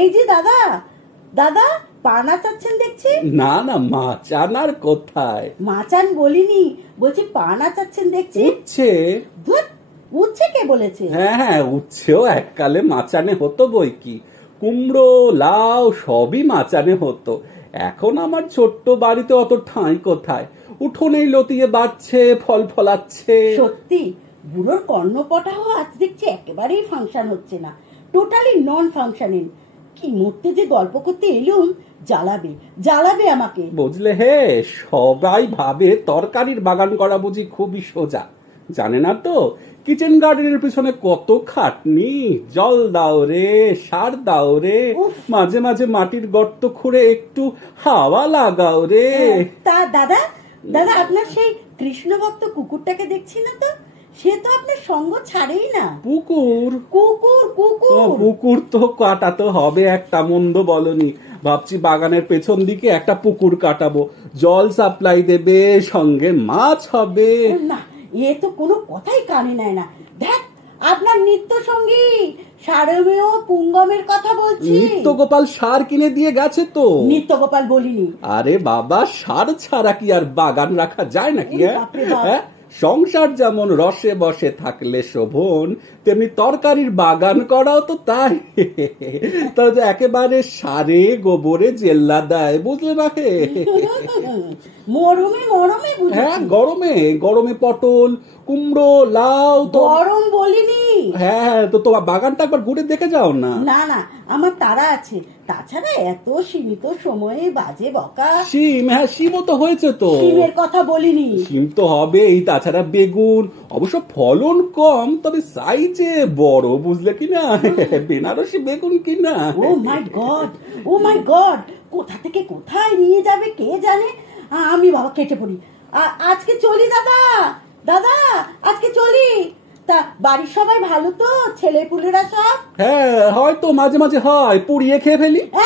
এই যে দাদা, দাদা পানা চাচ্ছেন দেখছি। না না, মাচান আর কোথায়? মাচান বলিনি, বলছি পানা চাচ্ছেন দেখছি। উচ্ছে? উচ্ছে কে বলেছে? হ্যাঁ হ্যাঁ, উচ্ছেও এককালে মাচানে হতো বই কি। কুমড়ো, লাউ সবই মাচানে হতো। এখন আমার ছোট্ট বাড়িতে অত ঠাঁই কোথায়, উঠোনেই লতিয়ে বাড়ছে, ফল ফলাচ্ছে। সত্যি বুড়োর কর্ণপটাহ আজ দেখছি একেবারেই ফাংশন হচ্ছে না, টোটালি নন ফাংশনিং। কি মরতে যে গল্প করতে এলুম, জ্বালাবে জ্বালাবে আমাকে। বুঝলে হে, সবাই ভাবে তরকারির বাগান করা বুঝি খুবই সোজা। জানে না তো কিচেন গার্ডেনের পিছনে কত খাটনি। জল দাও রে, সার দাও রে, মাঝে মাঝে মাটির গর্ত খুঁড়ে একটু হাওয়া লাগাও রে। তা দাদা, দাদা আপনার সেই কৃষ্ণ ভক্ত কুকুরটাকে দেখছি না তো, সে তো আপনার সঙ্গ ছাড়েই না। পুকুর? কুকুর কুকুর। পুকুর তো কাটাতে হবে, একটা মন্দ বলনি। ভাবছি বাগানের পেছন দিকে একটা পুকুর কাটাবো, জল সাপ্লাই দেবে, সঙ্গে মাছ হবে। না, এ তো কোনো কথাই কানে নেয় না। দেখ আপনার নিত্য সঙ্গী সারমেয় পুঙ্গমের কথা বলছি। নিত্যগোপাল সার কিনে দিয়ে গেছে তো। নিত্যগোপাল বলিনি। আরে বাবা, সার ছাড়া কি আর বাগান রাখা যায় নাকি? হ্যাঁ, সংসার যেমন রসে বসে থাকলে শোভন, তেমনি তরকারির বাগান করাও তো তাই। তা একেবারে সারে গোবরে জেল্লা দেয়, বুঝলে না হে? মরমে মরমে। হ্যাঁ, গরমে গরমে পটল, কুমড়ো, লাউ। গরম বলিনি। হ্যাঁ, তো তোমার বাগানটা একবার ঘুরে দেখে যাও না। না না, আমার তারা আছে। তাছাড়া এত সীমিত সময়ে বাজে বকা। শিম? হ্যাঁ, শিমও তো হয়েছে তো। শিমের কথা বলিনি। শিম তো হবেই, তাছাড়া বেগুন। অবশ্য ফলন কম, তবে সাইজে বড়, বুঝলে কিনা? বেনারসি বেগুন কিনা। ও মাই গড, ও মাই গড, কোথা থেকে কোথায় নিয়ে যাবে কে জানে। আমি বাবা কেটে পড়ি। আজকে চলি দাদা, দাদা আজকে চলি। তা বাড়ির সবাই ভালো তো, ছেলে পুলেরা সব? হ্যাঁ, হয়তো মাঝে মাঝে হয়, পুড়িয়ে খেয়ে ফেলি।